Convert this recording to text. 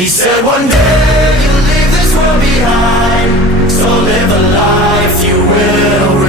He said one day you'll leave this world behind, so live a life you will